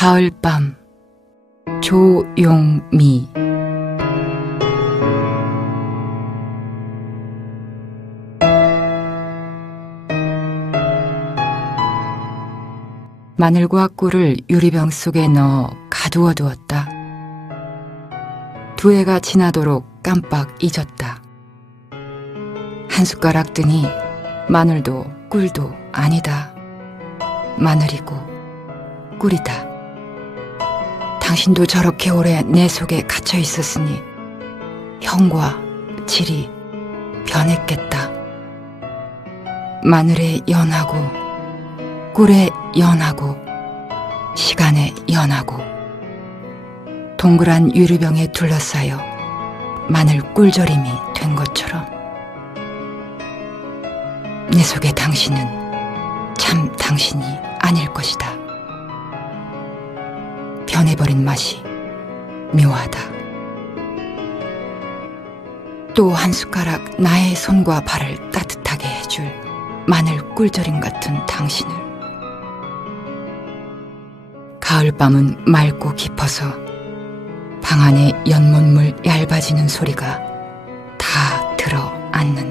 가을밤 조용미 마늘과 꿀을 유리병 속에 넣어 가두어 두었다. 두 해가 지나도록 깜빡 잊었다. 한 숟가락 뜨니 마늘도 꿀도 아니다. 마늘이고 꿀이다. 당신도 저렇게 오래 내 속에 갇혀 있었으니 형과 질이 변했겠다. 마늘에 연하고 꿀에 연하고 시간에 연하고 동그란 유리병에 둘러싸여 마늘 꿀조림이 된 것처럼 내 속의 당신은 참 당신이 아닐 것이다. 변해버린 맛이 묘하다. 또 한 숟가락 나의 손과 발을 따뜻하게 해줄 마늘 꿀조림 같은 당신을 가을밤은 맑고 깊어서 방 안에 연못물 얇아지는 소리가 다 들어 앉는다.